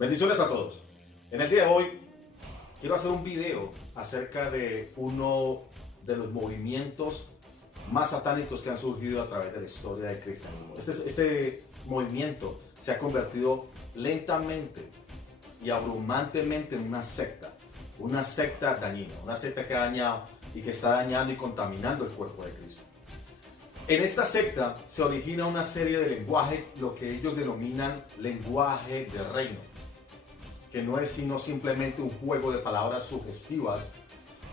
Bendiciones a todos. En el día de hoy quiero hacer un video acerca de uno de los movimientos más satánicos que han surgido a través de la historia del cristianismo. Este movimiento se ha convertido lentamente y abrumantemente en una secta dañina, una secta que daña y que está dañando y contaminando el cuerpo de Cristo. En esta secta se origina una serie de lenguaje, lo que ellos denominan lenguaje de reino, que no es sino simplemente un juego de palabras sugestivas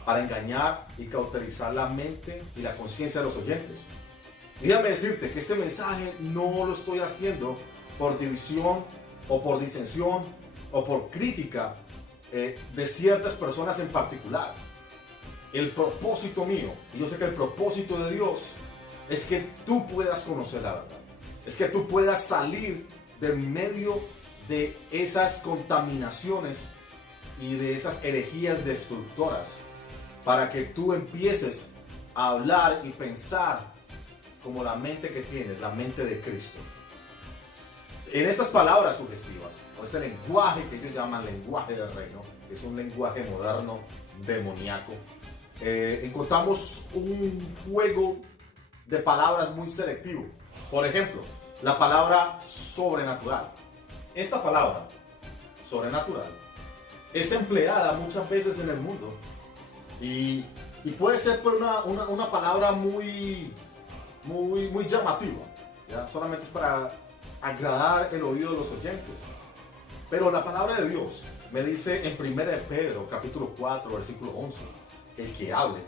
para engañar y cauterizar la mente y la conciencia de los oyentes. Déjame decirte que este mensaje no lo estoy haciendo por división o por disensión o por crítica de ciertas personas en particular. El propósito mío, y yo sé que el propósito de Dios, es que tú puedas conocer la verdad. Es que tú puedas salir de medio de esas contaminaciones y de esas herejías destructoras, para que tú empieces a hablar y pensar como la mente que tienes, la mente de Cristo. En estas palabras sugestivas, o este lenguaje que ellos llaman lenguaje del reino, que es un lenguaje moderno, demoníaco, encontramos un juego de palabras muy selectivo. Por ejemplo, la palabra sobrenatural. Esta palabra, sobrenatural, es empleada muchas veces en el mundo y puede ser pues una palabra muy llamativa, ¿ya? Solamente es para agradar el oído de los oyentes. Pero la palabra de Dios me dice en 1 Pedro capítulo 4 versículo 11 que el que hable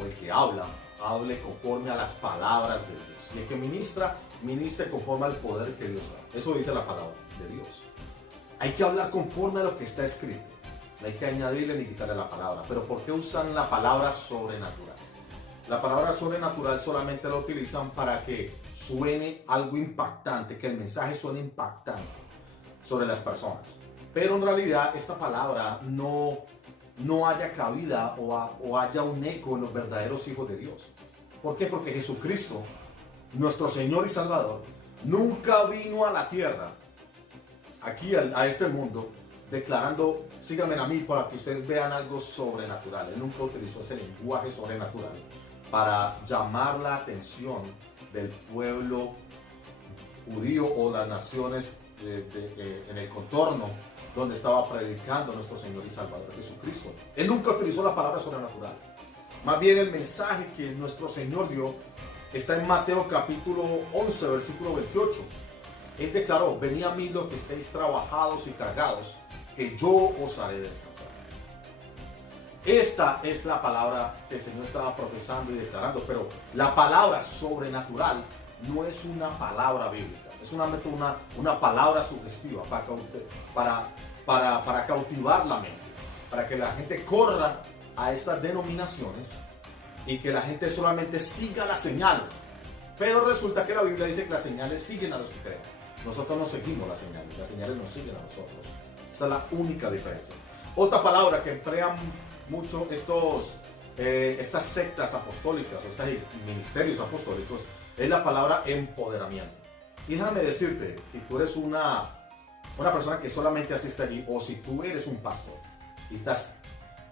o el que habla, hable conforme a las palabras de Dios, y el que ministre conforme al poder que Dios da. Eso dice la palabra de Dios. Hay que hablar conforme a lo que está escrito, no hay que añadirle ni quitarle la palabra. Pero ¿por qué usan la palabra sobrenatural? La palabra sobrenatural solamente la utilizan para que suene algo impactante, que el mensaje suene impactante sobre las personas. Pero en realidad esta palabra no haya cabida o haya un eco en los verdaderos hijos de Dios. ¿Por qué? Porque Jesucristo, nuestro Señor y Salvador, nunca vino a la tierra, aquí a este mundo, declarando, síganme a mí para que ustedes vean algo sobrenatural. Él nunca utilizó ese lenguaje sobrenatural para llamar la atención del pueblo judío o las naciones en el contorno donde estaba predicando nuestro Señor y Salvador Jesucristo. Él nunca utilizó la palabra sobrenatural. Más bien el mensaje que nuestro Señor dio está en Mateo capítulo 11 versículo 28. Él declaró: venid a mí los que estéis trabajados y cargados, que yo os haré descansar. Esta es la palabra que el Señor estaba profesando y declarando. Pero la palabra sobrenatural no es una palabra bíblica, es una palabra sugestiva para cautivar la mente, para que la gente corra a estas denominaciones y que la gente solamente siga las señales. Pero resulta que la Biblia dice que las señales siguen a los que creen. Nosotros no seguimos las señales nos siguen a nosotros. Esa es la única diferencia. Otra palabra que emplean mucho estas sectas apostólicas o estos ministerios apostólicos es la palabra empoderamiento. Y déjame decirte, si tú eres una persona que solamente asiste allí, o si tú eres un pastor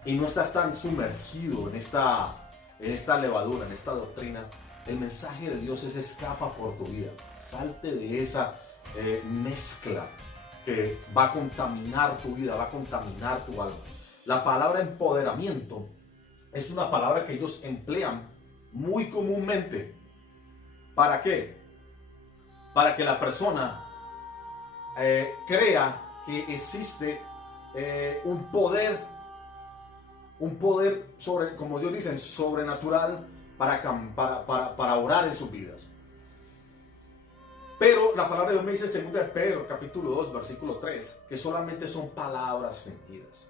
y no estás tan sumergido en esta levadura, en esta doctrina, el mensaje de Dios escapa por tu vida. Salte de esa mezcla que va a contaminar tu vida, va a contaminar tu alma. La palabra empoderamiento es una palabra que ellos emplean muy comúnmente. ¿Para qué? Para que la persona crea que existe un poder sobre, como ellos dicen, sobrenatural para orar en sus vidas. Pero la palabra de Dios me dice en 2 Pedro capítulo 2 versículo 3 que solamente son palabras fingidas.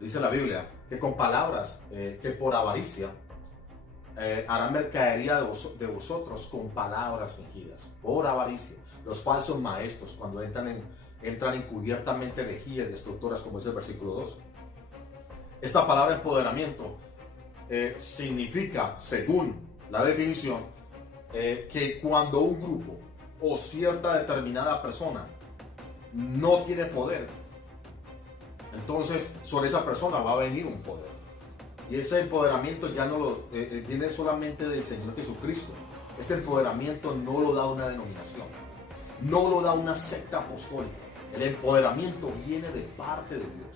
Dice la Biblia que con palabras que por avaricia harán mercadería de vosotros con palabras fingidas, por avaricia. Los falsos maestros, cuando entran encubiertamente herejías destructoras, como dice el versículo 2. Esta palabra empoderamiento significa, según la definición, que cuando un grupo o cierta determinada persona no tiene poder, entonces sobre esa persona va a venir un poder. Y ese empoderamiento ya no viene solamente del Señor Jesucristo. Este empoderamiento no lo da una denominación, no lo da una secta apostólica. El empoderamiento viene de parte de Dios.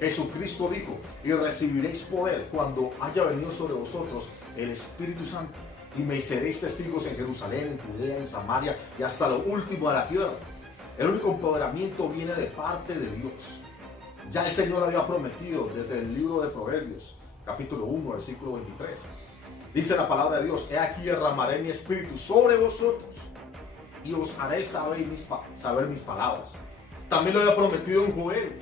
Jesucristo dijo: y recibiréis poder cuando haya venido sobre vosotros el Espíritu Santo, y me seréis testigos en Jerusalén, en Judea, en Samaria y hasta lo último de la tierra. El único empoderamiento viene de parte de Dios. Ya el Señor había prometido desde el libro de Proverbios, capítulo 1, versículo 23. Dice la palabra de Dios: he aquí derramaré mi espíritu sobre vosotros y os haré saber mis palabras. También lo había prometido en Joel.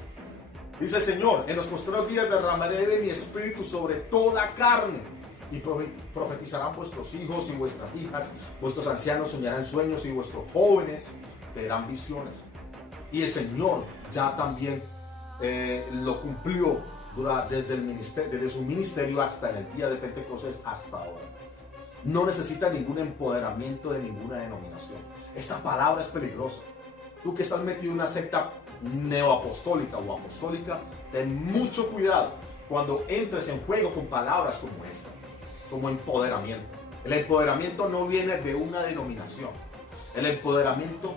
Dice el Señor: en los postreros días derramaré de mi espíritu sobre toda carne, y profetizarán vuestros hijos y vuestras hijas, vuestros ancianos soñarán sueños y vuestros jóvenes verán visiones. Y el Señor ya también lo cumplió desde su ministerio hasta en el día de Pentecostés hasta ahora. No necesita ningún empoderamiento de ninguna denominación. Esta palabra es peligrosa. Tú que estás metido en una secta neoapostólica o apostólica, ten mucho cuidado cuando entres en juego con palabras como esta, como empoderamiento. El empoderamiento no viene de una denominación. El empoderamiento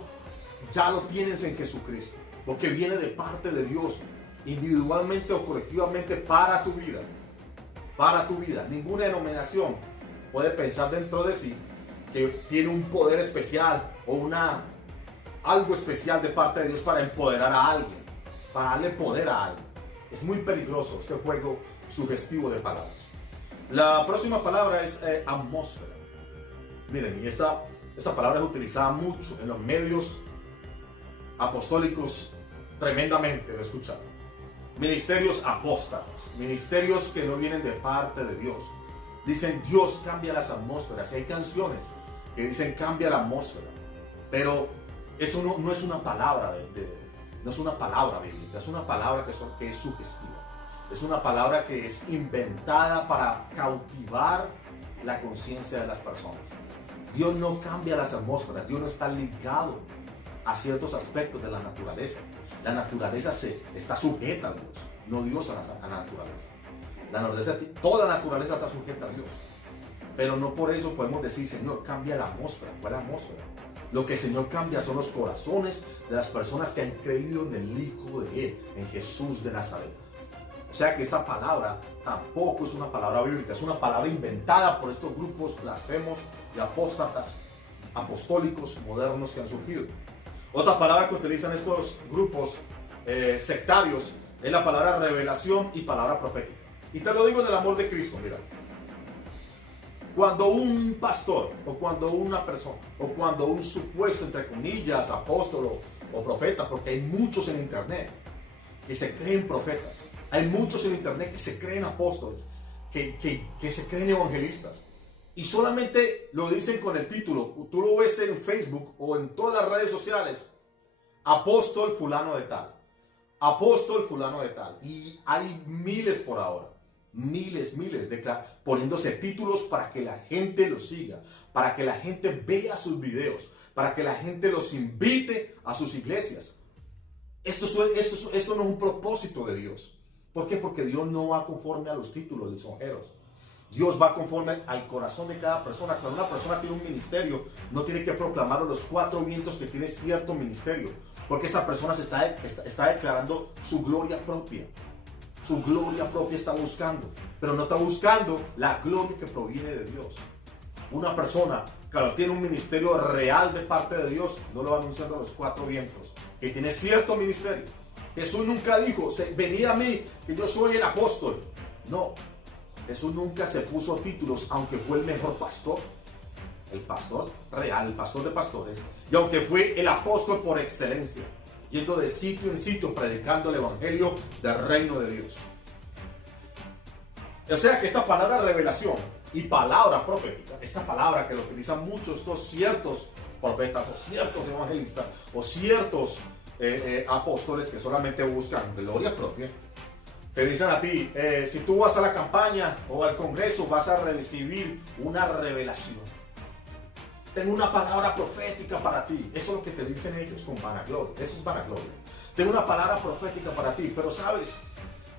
ya lo tienes en Jesucristo, porque viene de parte de Dios, individualmente o colectivamente para tu vida. Para tu vida. Ninguna denominación puede pensar dentro de sí que tiene un poder especial o algo especial de parte de Dios para empoderar a alguien, para darle poder a alguien. Es muy peligroso este juego sugestivo de palabras. La próxima palabra es atmósfera. Miren, y esta palabra es utilizada mucho en los medios apostólicos, tremendamente lo he escuchado. Ministerios apóstatas, ministerios que no vienen de parte de Dios. Dicen: Dios cambia las atmósferas. Y hay canciones que dicen: cambia la atmósfera. Pero eso no es una palabra no es una palabra bíblica, es una palabra que es sugestiva. Es una palabra que es inventada para cautivar la conciencia de las personas. Dios no cambia las atmósferas. Dios no está ligado a ciertos aspectos de la naturaleza. La naturaleza está sujeta a Dios, no Dios a la naturaleza. Toda la naturaleza está sujeta a Dios. Pero no por eso podemos decir: Señor, cambia la atmósfera. ¿Cuál es la atmósfera? Lo que el Señor cambia son los corazones de las personas que han creído en el Hijo de Él, en Jesús de Nazaret. O sea que esta palabra tampoco es una palabra bíblica, es una palabra inventada por estos grupos blasfemos y apóstatas, apostólicos modernos que han surgido. Otra palabra que utilizan estos grupos sectarios es la palabra revelación y palabra profética. Y te lo digo en el amor de Cristo, mira. Cuando un pastor, o cuando una persona, o cuando un supuesto, entre comillas, apóstol o profeta, porque hay muchos en internet que se creen profetas, hay muchos en internet que se creen apóstoles, que se creen evangelistas, y solamente lo dicen con el título. Tú lo ves en Facebook o en todas las redes sociales: apóstol fulano de tal, apóstol fulano de tal. Y hay miles por ahora, miles poniéndose títulos para que la gente los siga, para que la gente vea sus videos, para que la gente los invite a sus iglesias. Esto no es un propósito de Dios. ¿Por qué? Porque Dios no va conforme a los títulos lisonjeros. Dios va conforme al corazón de cada persona. Cuando una persona tiene un ministerio, no tiene que proclamar a los cuatro vientos que tiene cierto ministerio, porque esa persona está declarando su gloria propia. Su gloria propia está buscando, pero no está buscando la gloria que proviene de Dios. Una persona que tiene un ministerio real de parte de Dios, no lo va anunciando a los cuatro vientos, que tiene cierto ministerio. Jesús nunca dijo: venid a mí, que yo soy el apóstol. No, Jesús nunca se puso títulos, aunque fue el mejor pastor, el pastor real, el pastor de pastores, y aunque fue el apóstol por excelencia, yendo de sitio en sitio predicando el evangelio del reino de Dios. O sea que esta palabra revelación y palabra profética, esta palabra que lo utilizan muchos estos ciertos profetas o ciertos evangelistas o ciertos apóstoles que solamente buscan gloria propia, te dicen a ti: si tú vas a la campaña o al congreso, vas a recibir una revelación. Tengo una palabra profética para ti. Eso es lo que te dicen ellos con vanagloria. Eso es vanagloria. tengo una palabra profética para ti. Pero sabes,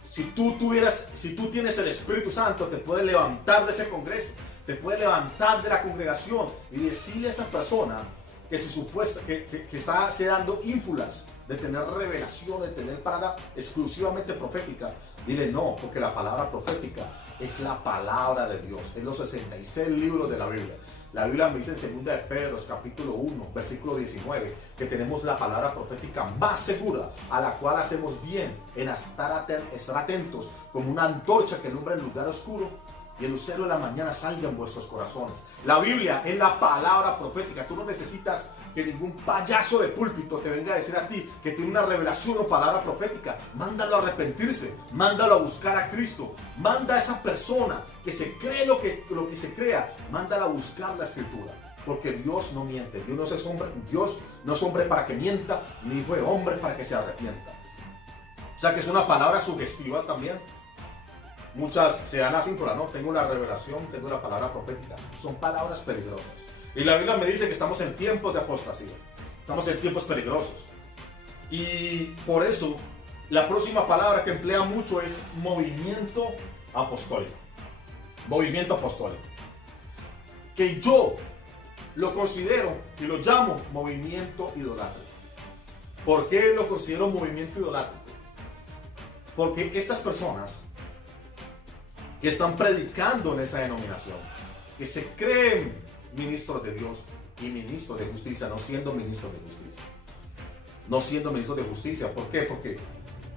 si tú tienes el Espíritu Santo, te puedes levantar de ese congreso, te puedes levantar de la congregación y decirle a esa persona que que está se dando ínfulas de tener revelación, de tener palabra exclusivamente profética. Dile no, porque la palabra profética es la palabra de Dios. Es los 66 libros de la Biblia. La Biblia me dice en 2 de Pedro, capítulo 1, versículo 19, que tenemos la palabra profética más segura, a la cual hacemos bien en estar atentos, como una antorcha que alumbra el lugar oscuro, y el lucero de la mañana salga en vuestros corazones. La Biblia es la palabra profética. Tú no necesitas que ningún payaso de púlpito te venga a decir a ti que tiene una revelación o palabra profética. Mándalo a arrepentirse, mándalo a buscar a Cristo, manda a esa persona que se cree lo que se crea, mándala a buscar la Escritura. Porque Dios no miente, Dios no es hombre para que mienta, ni hijo de hombre para que se arrepienta. O sea que es una palabra sugestiva también. Muchas se dan así, ¿no? Tengo la revelación, tengo la palabra profética. Son palabras peligrosas. Y la Biblia me dice que estamos en tiempos de apostasía. Estamos en tiempos peligrosos. Y por eso, la próxima palabra que emplea mucho es movimiento apostólico. Movimiento apostólico. Que yo lo considero y lo llamo movimiento idolátrico. ¿Por qué lo considero movimiento idolátrico? Porque estas personas que están predicando en esa denominación, que se creen ministros de Dios y ministros de justicia, no siendo ministros de justicia. No siendo ministros de justicia. ¿Por qué? Porque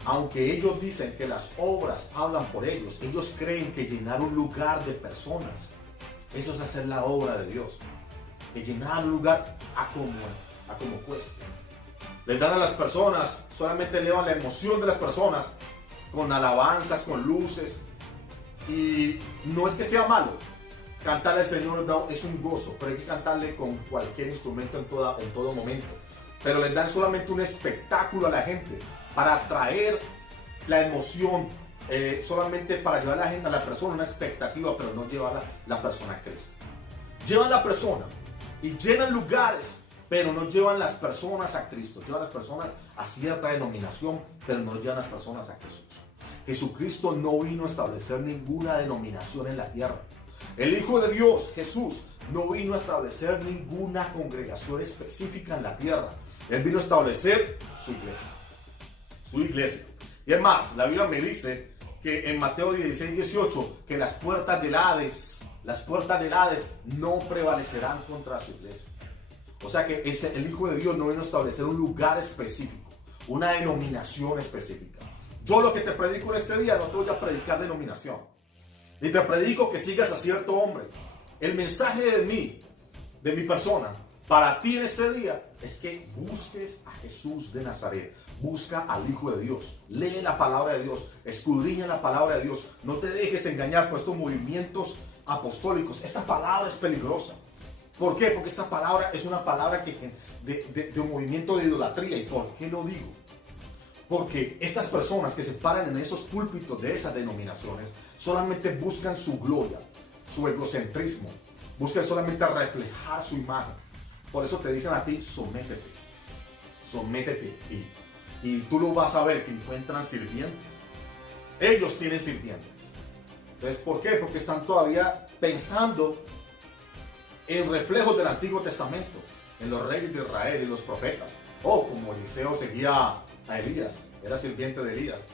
aunque ellos dicen que las obras hablan por ellos, ellos creen que llenar un lugar de personas, eso es hacer la obra de Dios. Que llenar un lugar a como cueste. Les dan a las personas, solamente elevan la emoción de las personas con alabanzas, con luces. Y no es que sea malo, cantarle al Señor es un gozo, pero hay que cantarle con cualquier instrumento en todo momento. Pero les dan solamente un espectáculo a la gente para atraer la emoción, solamente para llevar a la persona una expectativa, pero no llevar la persona a Cristo. Llevan la persona y llenan lugares, pero no llevan las personas a Cristo. Llevan las personas a cierta denominación, pero no llevan las personas a Jesús. Jesucristo no vino a establecer ninguna denominación en la tierra. El Hijo de Dios, Jesús, no vino a establecer ninguna congregación específica en la tierra. Él vino a establecer su iglesia. Su iglesia. Y es más, la Biblia me dice que en Mateo 16, 18, que las puertas del Hades no prevalecerán contra su iglesia. O sea que el Hijo de Dios no vino a establecer un lugar específico, una denominación específica. Yo lo que te predico en este día no te voy a predicar denominación. Ni te predico que sigas a cierto hombre. El mensaje de mí, de mi persona, para ti en este día, es que busques a Jesús de Nazaret. Busca al Hijo de Dios. Lee la palabra de Dios. Escudriña la palabra de Dios. No te dejes engañar por estos movimientos apostólicos. Esta palabra es peligrosa. ¿Por qué? Porque esta palabra es una palabra de un movimiento de idolatría. ¿Y por qué lo digo? Porque estas personas que se paran en esos púlpitos de esas denominaciones solamente buscan su gloria, su egocentrismo, buscan solamente reflejar su imagen. Por eso te dicen a ti, sométete, sométete. Y tú lo vas a ver que encuentran sirvientes. Ellos tienen sirvientes. Entonces, ¿por qué? Porque están todavía pensando en reflejos del Antiguo Testamento, en los reyes de Israel y los profetas. O como Eliseo seguía a Elías, era sirviente de Elías.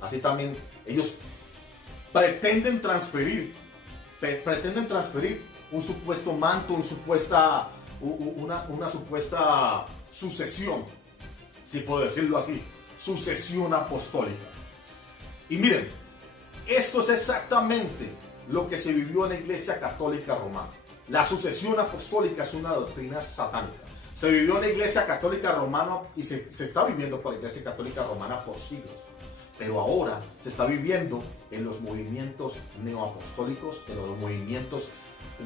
Así también ellos pretenden transferir un supuesto manto, una supuesta sucesión, si puedo decirlo así, sucesión apostólica. Y miren, esto es exactamente lo que se vivió en la Iglesia Católica Romana. La sucesión apostólica es una doctrina satánica. Se vivió en la Iglesia Católica Romana y se está viviendo por la Iglesia Católica Romana por siglos. Pero ahora se está viviendo en los movimientos neoapostólicos, en los movimientos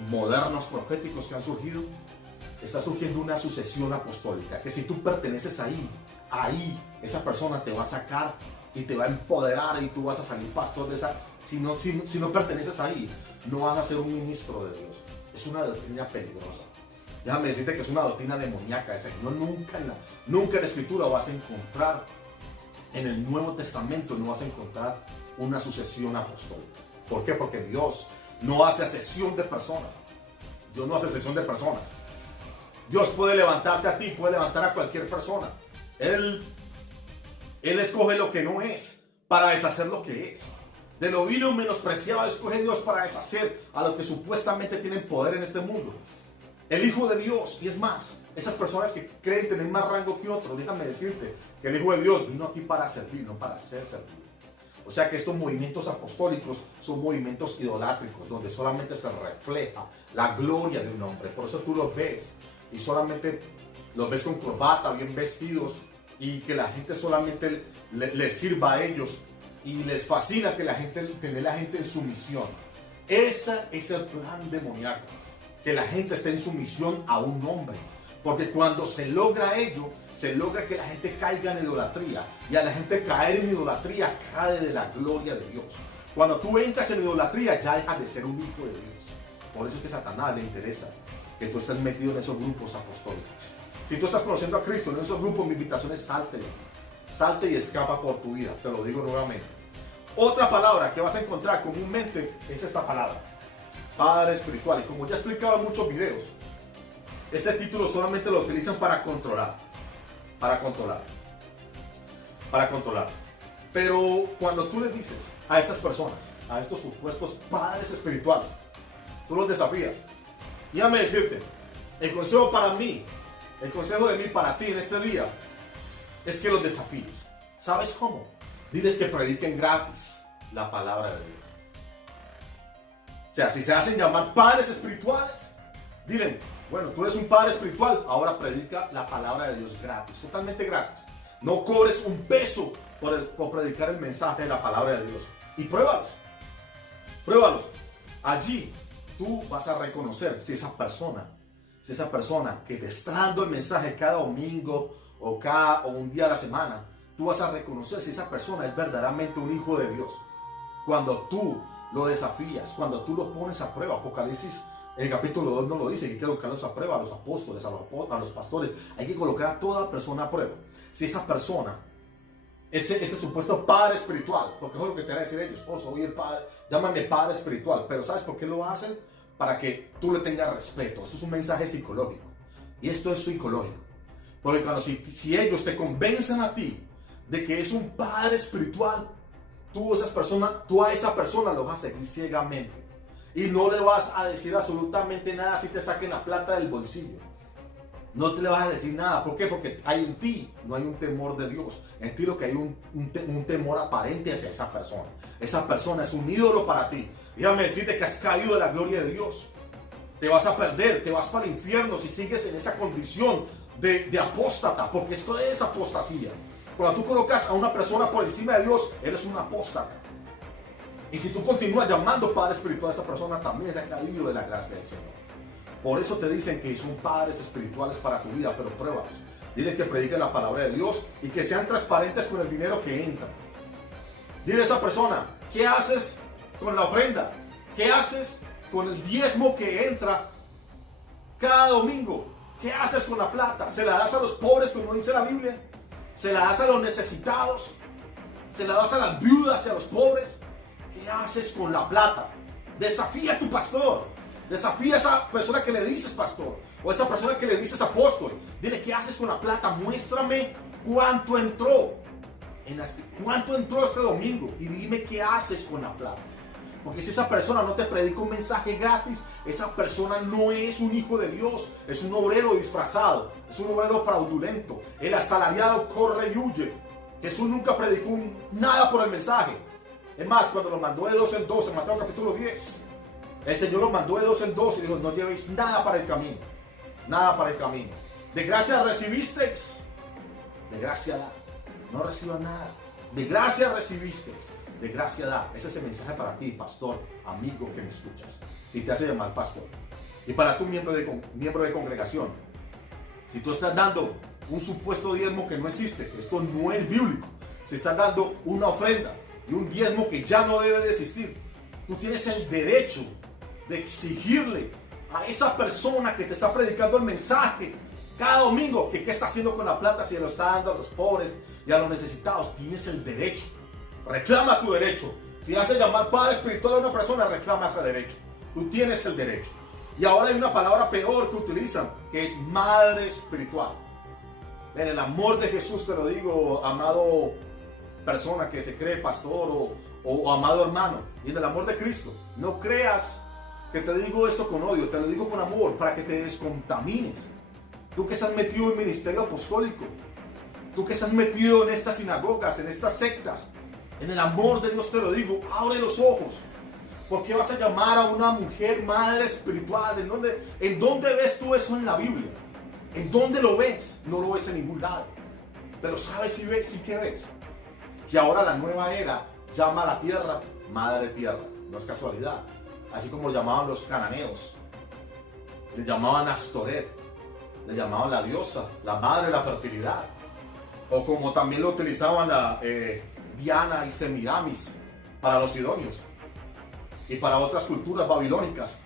modernos proféticos que han surgido. Está surgiendo una sucesión apostólica, que si tú perteneces ahí esa persona te va a sacar y te va a empoderar y tú vas a salir pastor de esa. Si no perteneces ahí, no vas a ser un ministro de Dios. Es una doctrina peligrosa. Déjame decirte que es una doctrina demoníaca. Nunca en la Escritura vas a encontrar en el Nuevo Testamento no vas a encontrar una sucesión apostólica. ¿Por qué? Porque Dios no hace acepción de personas. Dios no hace acepción de personas. Dios puede levantarte a ti, puede levantar a cualquier persona. Él escoge lo que no es para deshacer lo que es. De lo vil o menospreciado escoge Dios para deshacer a los que supuestamente tienen poder en este mundo. El Hijo de Dios, y es más, esas personas que creen tener más rango que otros, déjame decirte que el Hijo de Dios vino aquí para servir, no para ser servido. O sea que estos movimientos apostólicos son movimientos idolátricos, donde solamente se refleja la gloria de un hombre. Por eso tú los ves y solamente los ves con corbata, bien vestidos, y que la gente solamente les sirva a ellos, y les fascina que tener la gente en sumisión. Ese es el plan demoníaco, que la gente esté en sumisión a un hombre. Porque cuando se logra ello, se logra que la gente caiga en idolatría. Y a la gente caer en idolatría, cae de la gloria de Dios. Cuando tú entras en idolatría, ya dejas de ser un hijo de Dios. Por eso es que a Satanás le interesa que tú estés metido en esos grupos apostólicos. Si tú estás conociendo a Cristo en esos grupos, mi invitación es salte. Salte y escapa por tu vida. Te lo digo nuevamente. Otra palabra que vas a encontrar comúnmente es esta palabra: padre espiritual. Y como ya he explicado en muchos videos, este título solamente lo utilizan para controlar. Para controlar. Pero cuando tú le dices a estas personas, a estos supuestos padres espirituales, tú los desafías. Y déjame decirte, el consejo de mí para ti en este día es que los desafíes. ¿Sabes cómo? Diles que prediquen gratis la palabra de Dios. O sea, si se hacen llamar padres espirituales, dilen, bueno, tú eres un padre espiritual, ahora predica la palabra de Dios gratis, totalmente gratis. No cobres un peso por predicar el mensaje de la palabra de Dios. Y pruébalos. Allí tú vas a reconocer si esa persona que te está dando el mensaje cada domingo o un día a la semana, tú vas a reconocer si esa persona es verdaderamente un hijo de Dios. Cuando tú lo desafías, cuando tú lo pones a prueba. Apocalipsis, el capítulo 2 no lo dice, que hay que colocarlos a prueba, a los apóstoles, a los pastores. Hay que colocar a toda persona a prueba. Si esa persona, ese supuesto padre espiritual, porque eso es lo que te van a decir ellos: oh, soy el padre, llámame padre espiritual. Pero ¿sabes por qué lo hacen? Para que tú le tengas respeto. Esto es un mensaje psicológico. Y esto es psicológico. Porque cuando si ellos te convencen a ti de que es un padre espiritual, tú a esa persona lo vas a seguir ciegamente. Y no le vas a decir absolutamente nada si te saquen la plata del bolsillo. No te le vas a decir nada. ¿Por qué? Porque en ti no hay un temor de Dios. En ti lo que hay un temor aparente hacia esa persona. Esa persona es un ídolo para ti. Déjame decirte que has caído de la gloria de Dios. Te vas a perder, te vas para el infierno si sigues en esa condición de apóstata. Porque esto es apostasía. Cuando tú colocas a una persona por encima de Dios, eres un apóstata. Y si tú continúas llamando padre espiritual a esa persona, también se ha caído de la gracia del Señor. Por eso te dicen que son padres espirituales para tu vida, pero pruébalos. Dile que prediquen la palabra de Dios y que sean transparentes con el dinero que entra. Dile a esa persona, ¿qué haces con la ofrenda? ¿Qué haces con el diezmo que entra cada domingo? ¿Qué haces con la plata? ¿Se la das a los pobres, como dice la Biblia? ¿Se la das a los necesitados? ¿Se la das a las viudas y a los pobres? ¿Qué haces con la plata? Desafía a tu pastor. Desafía a esa persona que le dices pastor. O a esa persona que le dices apóstol. Dile, ¿qué haces con la plata? Muéstrame cuánto entró. ¿Cuánto entró este domingo? Y dime qué haces con la plata. Porque si esa persona no te predica un mensaje gratis, esa persona no es un hijo de Dios. Es un obrero disfrazado. Es un obrero fraudulento. El asalariado corre y huye. Jesús nunca predicó nada por el mensaje. Es más, cuando lo mandó de 2 en 2 en Mateo capítulo 10, el Señor lo mandó de 2 en 2 y dijo, no llevéis nada para el camino. Nada para el camino. De gracia recibisteis, de gracia da. No recibas nada. De gracia recibisteis, de gracia da. Ese es el mensaje para ti, pastor, amigo que me escuchas. Si te hace llamar pastor. Y para tu miembro de congregación, si tú estás dando un supuesto diezmo que no existe, esto no es bíblico. Si estás dando una ofrenda y un diezmo que ya no debe de existir, tú tienes el derecho de exigirle a esa persona que te está predicando el mensaje cada domingo que qué está haciendo con la plata, si lo está dando a los pobres y a los necesitados. Tienes el derecho. Reclama tu derecho. Si vas a llamar padre espiritual a una persona, reclama ese derecho. Tú tienes el derecho. Y ahora hay una palabra peor que utilizan, que es madre espiritual. En el amor de Jesús te lo digo, amado persona que se cree pastor o amado hermano. Y en el amor de Cristo, no creas que te digo esto con odio, te lo digo con amor, para que te descontamines. Tú que estás metido en el ministerio apostólico, tú que estás metido en estas sinagogas, en estas sectas, en el amor de Dios te lo digo, abre los ojos. ¿Por qué vas a llamar a una mujer madre espiritual? ¿En dónde ves tú eso en la Biblia? ¿En dónde lo ves? No lo ves en ningún lado. Pero ¿sabes si ves? Sí que ves. Que ahora la nueva era llama a la tierra madre tierra. No es casualidad. Así como lo llamaban los cananeos. Le llamaban Astoret. Le llamaban la diosa, la madre de la fertilidad. O como también lo utilizaban Diana y Semiramis para los sidonios. Y para otras culturas babilónicas.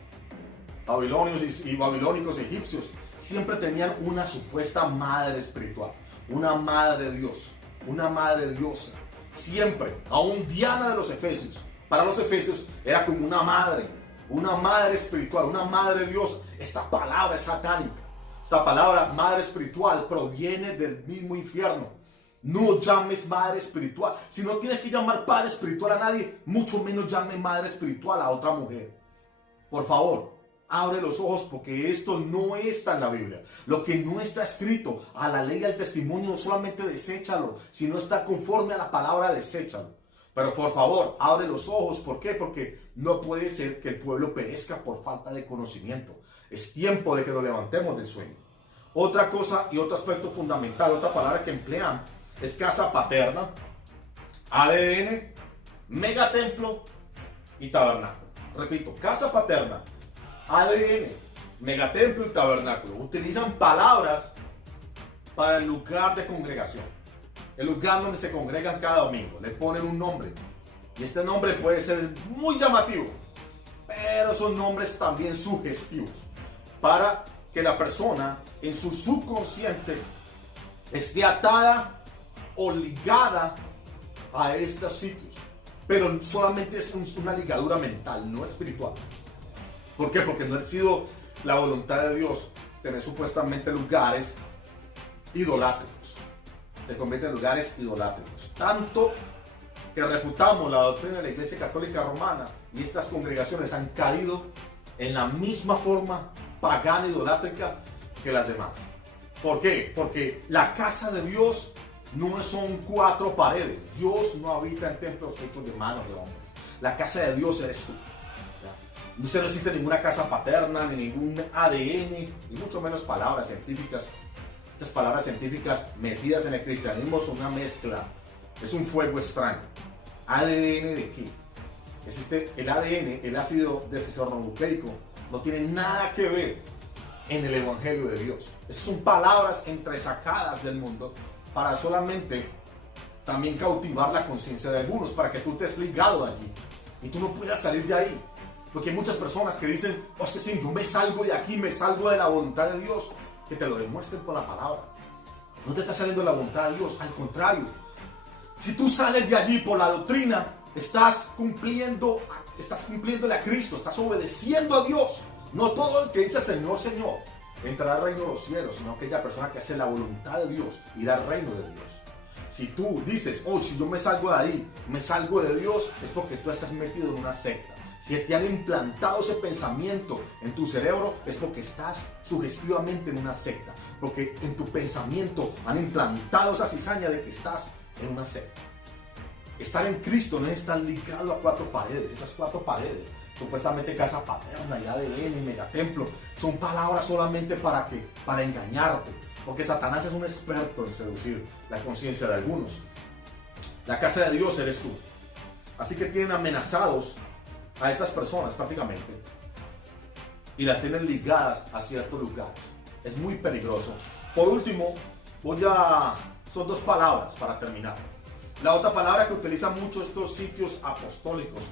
Babilonios y babilónicos egipcios. Siempre tenían una supuesta madre espiritual. Una madre de Dios. Una madre diosa. Siempre. Aún Diana de los Efesios. Para los Efesios era como una madre espiritual, una madre diosa. Esta palabra es satánica. Esta palabra madre espiritual proviene del mismo infierno. No llames madre espiritual. Si no tienes que llamar padre espiritual a nadie, mucho menos llame madre espiritual a otra mujer. Por favor, abre los ojos porque esto no está en la Biblia. Lo que no está escrito a la ley y al testimonio, no solamente deséchalo. Si no está conforme a la palabra, deséchalo. Pero por favor, abre los ojos. ¿Por qué? Porque no puede ser que el pueblo perezca por falta de conocimiento. Es tiempo de que nos levantemos del sueño. Otra cosa y otro aspecto fundamental, otra palabra que emplean, es casa paterna, ADN, megatemplo y tabernáculo. Repito, casa paterna, ADN, megatemplo y tabernáculo. Utilizan palabras para el lugar de congregación. El lugar donde se congregan cada domingo. Le ponen un nombre. Y este nombre puede ser muy llamativo. Pero son nombres también sugestivos. Para que la persona en su subconsciente esté atada o ligada a estos sitios. Pero solamente es una ligadura mental, no espiritual. ¿Por qué? Porque no ha sido la voluntad de Dios tener supuestamente lugares idolátricos. Se convierten en lugares idolátricos. Tanto que refutamos la doctrina de la Iglesia Católica Romana y estas congregaciones han caído en la misma forma pagana idolátrica que las demás. ¿Por qué? Porque la casa de Dios no son 4 paredes. Dios no habita en templos hechos de manos de hombres. La casa de Dios eres tú. No existe ninguna casa paterna, ni ningún ADN, ni mucho menos palabras científicas. Estas palabras científicas metidas en el cristianismo son una mezcla. Es un fuego extraño. ¿ADN de qué? Existe el ADN, el ácido desoxirribonucleico, no tiene nada que ver en el Evangelio de Dios. Esas son palabras entresacadas del mundo para solamente también cautivar la conciencia de algunos, para que tú estés ligado allí y tú no puedas salir de ahí. Porque hay muchas personas que dicen, oh, que sí, yo me salgo de aquí, me salgo de la voluntad de Dios. Que te lo demuestren por la palabra. No te está saliendo la voluntad de Dios, al contrario. Si tú sales de allí por la doctrina, estás cumpliéndole a Cristo, estás obedeciendo a Dios. No todo el que dice Señor, Señor entrará al reino de los cielos, sino aquella persona que hace la voluntad de Dios irá al reino de Dios. Si tú dices, oh, si yo me salgo de ahí, me salgo de Dios, es porque tú estás metido en una secta. Si te han implantado ese pensamiento en tu cerebro, es porque estás sugestivamente en una secta. Porque en tu pensamiento han implantado esa cizaña de que estás en una secta. Estar en Cristo no es estar ligado a 4 paredes. Esas 4 paredes, supuestamente casa paterna y ADN y megatemplo, son palabras solamente para engañarte. Porque Satanás es un experto en seducir la conciencia de algunos. La casa de Dios eres tú. Así que tienen amenazados a estas personas prácticamente y las tienen ligadas a ciertos lugares. Es muy peligroso. Por último, son 2 palabras para terminar. La otra palabra que utilizan mucho estos sitios apostólicos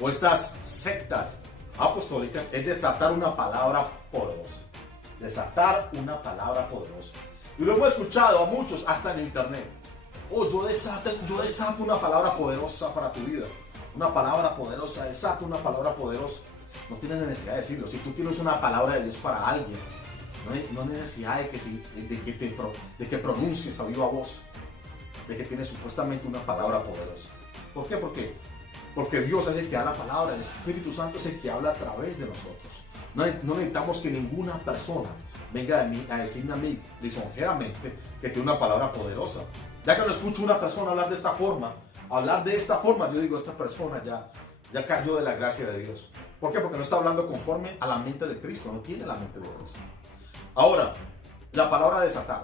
o estas sectas apostólicas es desatar una palabra poderosa. Desatar una palabra poderosa. Y lo hemos escuchado a muchos hasta en internet. Oh, yo desato una palabra poderosa para tu vida. Una palabra poderosa, desato una palabra poderosa. No tienes necesidad de decirlo. Si tú tienes una palabra de Dios para alguien, no hay necesidad de que pronuncies a viva voz, de que tienes supuestamente una palabra poderosa. ¿Por qué? Porque Dios es el que da la palabra, el Espíritu Santo es el que habla a través de nosotros. No necesitamos que ninguna persona venga a decirme a mí lisonjeramente que tiene una palabra poderosa. Ya que no escucho una persona hablar de esta forma, yo digo, esta persona ya cayó de la gracia de Dios. ¿Por qué? Porque no está hablando conforme a la mente de Cristo, no tiene la mente de Cristo. Ahora, la palabra desatar.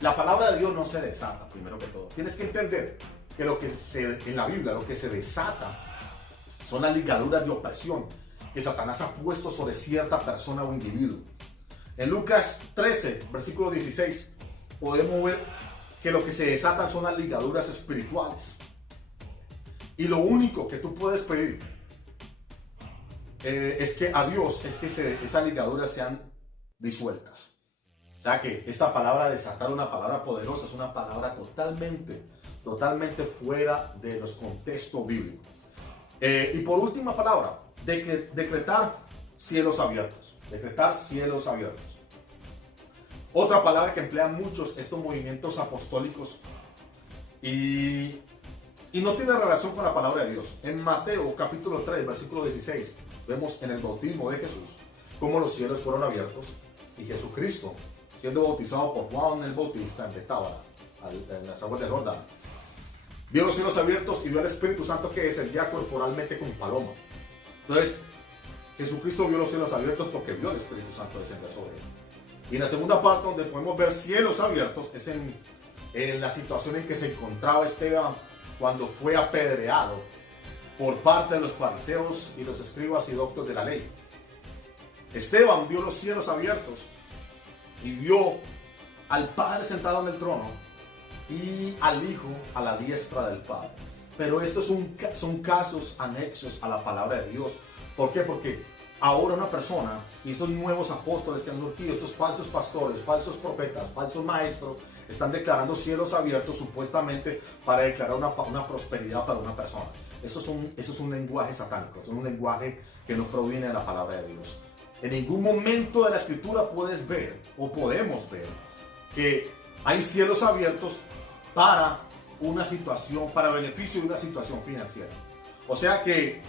La palabra de Dios no se desata, primero que todo. Tienes que entender que en la Biblia lo que se desata son las ligaduras de opresión que Satanás ha puesto sobre cierta persona o individuo. En Lucas 13, versículo 16, podemos ver que lo que se desatan son las ligaduras espirituales. Y lo único que tú puedes pedir es que a Dios es que esas ligaduras sean disueltas. O sea que esta palabra desatar, una palabra poderosa, es una palabra totalmente fuera de los contextos bíblicos. Y por última palabra, decretar cielos abiertos. Decretar cielos abiertos. Otra palabra que emplean muchos estos movimientos apostólicos y no tiene relación con la palabra de Dios. En Mateo capítulo 3, versículo 16, vemos en el bautismo de Jesús cómo los cielos fueron abiertos y Jesucristo, siendo bautizado por Juan el Bautista en Betábara, en las aguas del Jordán, vio los cielos abiertos y vio al Espíritu Santo que descendía corporalmente como paloma. Entonces, Jesucristo vio los cielos abiertos porque vio al Espíritu Santo descender sobre él. Y en la segunda parte, donde podemos ver cielos abiertos, es en la situación en que se encontraba Esteban cuando fue apedreado por parte de los fariseos y los escribas y doctores de la ley. Esteban vio los cielos abiertos y vio al Padre sentado en el trono y al Hijo a la diestra del Padre. Pero estos son casos anexos a la palabra de Dios. ¿Por qué? Porque ahora una persona, y estos nuevos apóstoles que han surgido, estos falsos pastores, falsos profetas, falsos maestros, están declarando cielos abiertos supuestamente para declarar una prosperidad para una persona. Eso es un lenguaje satánico, es un lenguaje que no proviene de la palabra de Dios. En ningún momento de la Escritura puedes ver, o podemos ver, que hay cielos abiertos para una situación, para beneficio de una situación financiera. O sea que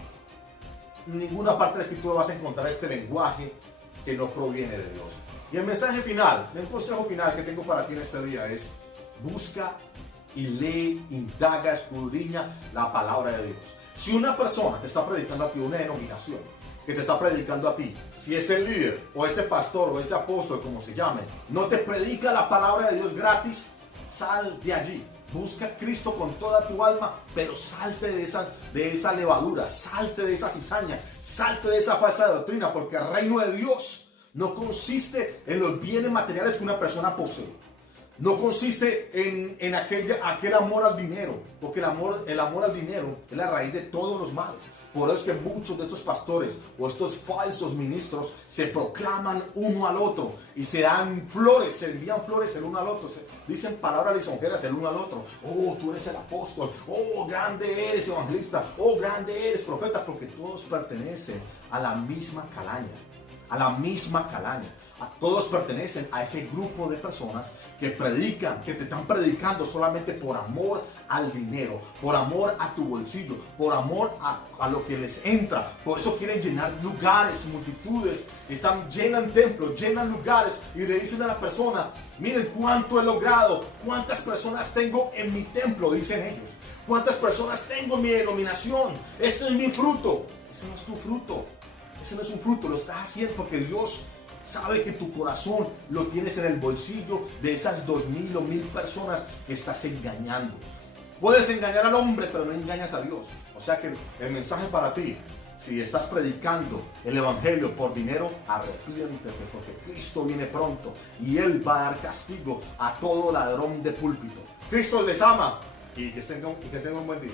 en ninguna parte de la Escritura vas a encontrar este lenguaje que no proviene de Dios. Y el mensaje final, el consejo final que tengo para ti en este día es: busca y lee, indaga, escudriña la palabra de Dios. Si una persona te está predicando a ti, una denominación que te está predicando a ti, si ese líder o ese pastor o ese apóstol, como se llame, no te predica la palabra de Dios gratis, sal de allí. Busca a Cristo con toda tu alma, pero salte de esa levadura, salte de esa cizaña, salte de esa falsa doctrina, porque el reino de Dios no consiste en los bienes materiales que una persona posee. No consiste en aquel amor al dinero, porque el amor al dinero es la raíz de todos los males. Por eso es que muchos de estos pastores o estos falsos ministros se proclaman uno al otro y se dan flores, se envían flores el uno al otro, dicen palabras lisonjeras el uno al otro. Oh, tú eres el apóstol, oh, grande eres evangelista, oh, grande eres profeta, porque todos pertenecen a la misma calaña. A la misma calaña. Todos pertenecen a ese grupo de personas que predican, que te están predicando solamente por amor al dinero, por amor a tu bolsillo, por amor a lo que les entra. Por eso quieren llenar lugares, multitudes, llenan templos, llenan lugares y le dicen a la persona: miren cuánto he logrado, cuántas personas tengo en mi templo, dicen ellos. Cuántas personas tengo en mi denominación, este es mi fruto. Ese no es tu fruto. Ese no es un fruto, lo estás haciendo porque Dios sabe que tu corazón lo tienes en el bolsillo de esas 2,000 o 1,000 personas que estás engañando. Puedes engañar al hombre, pero no engañas a Dios. O sea que el mensaje para ti: si estás predicando el evangelio por dinero, arrepiéntete, porque Cristo viene pronto y Él va a dar castigo a todo ladrón de púlpito. Cristo les ama y que tengan un buen día.